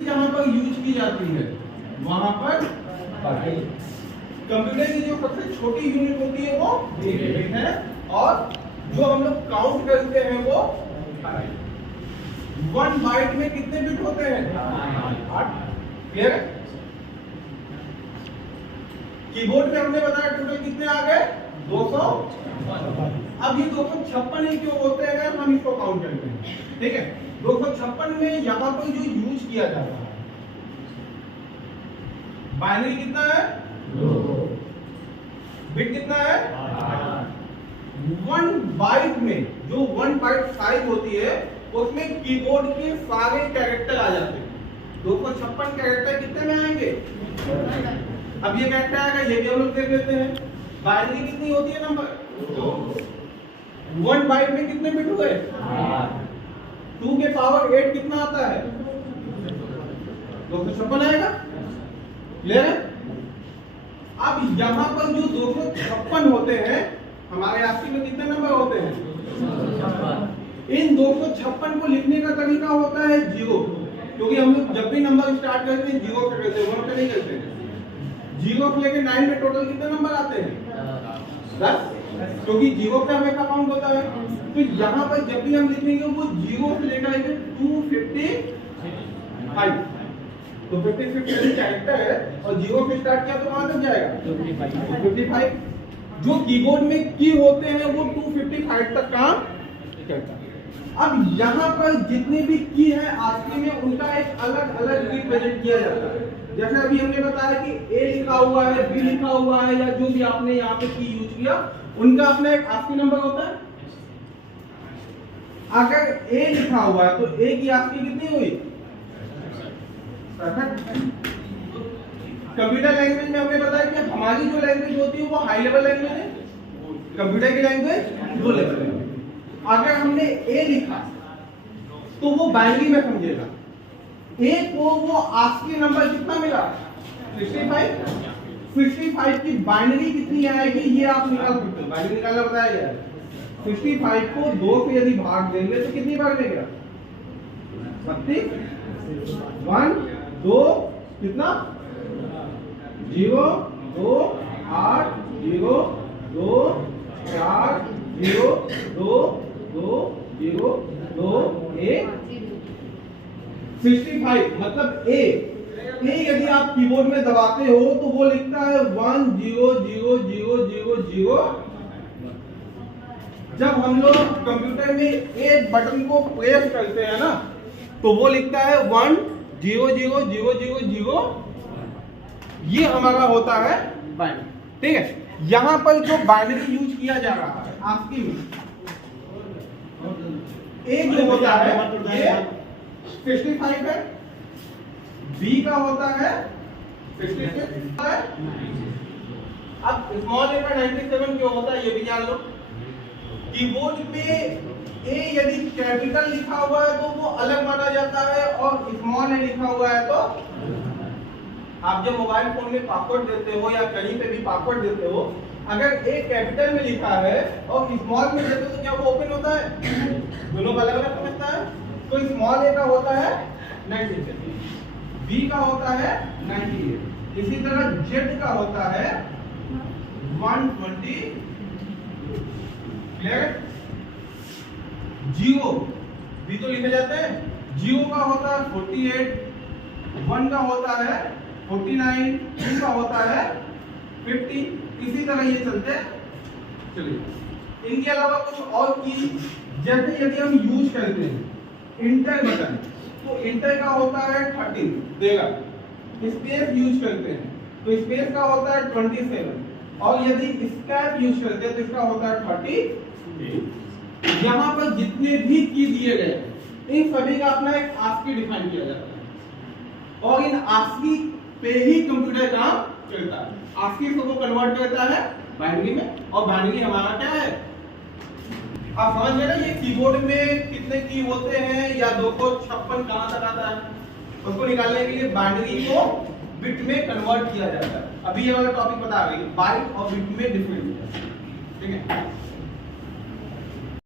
जहां पर यूज की जाती है वहां पर कंप्यूटर की जो सबसे छोटी यूनिट होती है वो बिट है, और जो हम लोग काउंट करते हैं वो 1 बाइट में कितने बिट होते हैं? 8। क्लियर है? कीबोर्ड पे हमने बताया टोटल कितने आ गए? 200। अब ये 256 ही क्यों होते हैं अगर हम इसको काउंट करते हैं? ठीक है, 256 में यहाँ पर जो यूज किया जाता है बाइनरी कितना है? 2। बिट कितना है? 1 बाइट में जो 1 बाइट साइज होती है उसमें कीबोर्ड के सारे कैरेक्टर आ जाते हैं। 256 कैरेक्टर कितने में आएंगे? अब ये कैरेक्टर आएगा, ये भी हम लोग देख लेते हैं। बाइनरी कितनी होती है नंबर? 2। 1 बाइट में कितने बिट हुए? 2 के पावर 8 कितना आता है? 256 आएगा। क्लियर है? अब यहां पर जो 256 होते हैं हमारे ASCII में कितने नंबर होते हैं? इन 256 को लिखने का तरीका होता है 0, क्योंकि हम लोग जब भी नंबर स्टार्ट करते हैं 0 से करते हैं, 1 से नहीं करते हैं। 0 से लेकर 9 में टोटल कितने नंबर आते हैं? 10, क्योंकि 0 पे हमेशा काउंट होता है। तो यहाँ पर जब भी हम लिखेंगे वो 0 से लेकर 255, तो 55 कैरेक्टर है और 0 से स्टार्ट किया तो वहां तक जाएगा 255। जो कीबोर्ड में की होते हैं वो 255 तक काम करता है। अब यहाँ पर जितने भी की है ASCII में उनका एक अलग अलग रिप्रेजेंट किया जाता है। जैसे अभी हमने बताया कि A लिखा हुआ है, B लिखा हुआ है, या जो भी आपने यहाँ पे की यूज किया उनका अपना एक ASCII नंबर होता है। अगर A लिखा हुआ है तो A की ASCII कितनी हुई? कंप्यूटर लैंग्वेज में हमने बताया कि हमारी जो लैंग्वेज होती है वो हाई लेवल लैंग्वेज है, कंप्यूटर की लैंग्वेज लो लेवल है। अगर हमने A लिखा तो वो बाइनरी में समझेगा। A को वो ASCII नंबर कितना मिला? 65 की बाइनरी कितनी आएगी ये आप निकाल सकते हो। बाइनरी निकालना बताया गया है। 65 को 2 से यदि भाग देंगे तो कितनी बार देगा? 32। 1 2 कितना? 0 2 8 0 2 4 0 2 2 0 2 1 65। मतलब A यदि आप कीबोर्ड में दबाते हो तो वो लिखता है 1 0 0 0 0 0। जब हम लोग कंप्यूटर में A बटन को प्रेस करते हैं ना तो वो लिखता है 1 0 0 0 0 0। ये हमारा होता है बाइनरी। ठीक है, यहां पर जो बाइनरी यूज किया जा रहा है ASCII में, A जो होता है ये 65 है, B का होता है 66 है। अब स्मॉल a का 97 क्यों होता है ये भी जान लो। कीबोर्ड पे A यदि कैपिटल लिखा हुआ है तो वो अलग माना जाता है, और स्मॉल a लिखा हुआ है तो आप जब मोबाइल फोन में पासवर्ड देते हो या कहीं पे भी पासवर्ड देते हो, अगर A कैपिटल में लिखा है और स्मॉल में देते हो तो क्या वो ओपन होता है? दोनों का अलग अलग समझता है। तो स्मॉल a का होता है 97, B का होता है 98, इसी तरह Z का होता है 120। क्लियर? 0 B तो लिखे जाते हैं। 0 का होता है 48, 1 का होता है 49, 2 का होता है 50। इसी तरह ये चलते चलिए। इनके अलावा कुछ और की, जैसे यदि हम यूज करते हैं इंटर बटन तो इंटर का होता है 13 देगा। स्पेस यूज करते हैं तो स्पेस का होता है 27, और यदि स्कैप यूज करते हैं तो इसका होता है 38। यहाँ पर जितने भी की दिए गए इन सभी का अपना एक ASCII डिफाइन किया जाता है, और इन ASCII पे ही कंप्यूटर काम करता है। ASCII को कन्वर्ट करता है बाइनरी में, और बाइनरी हमारा क्या है? आप समझ गए ना ये कीबोर्ड में कितने की होते हैं या 256 कहां तक आता है, उसको निकालने के लिए बाइनरी को बिट में कन्वर्ट किया जाता है। अभी ये वाला टॉपिक बता रही है बाइट और बिट में डिफरेंस। ठीक है।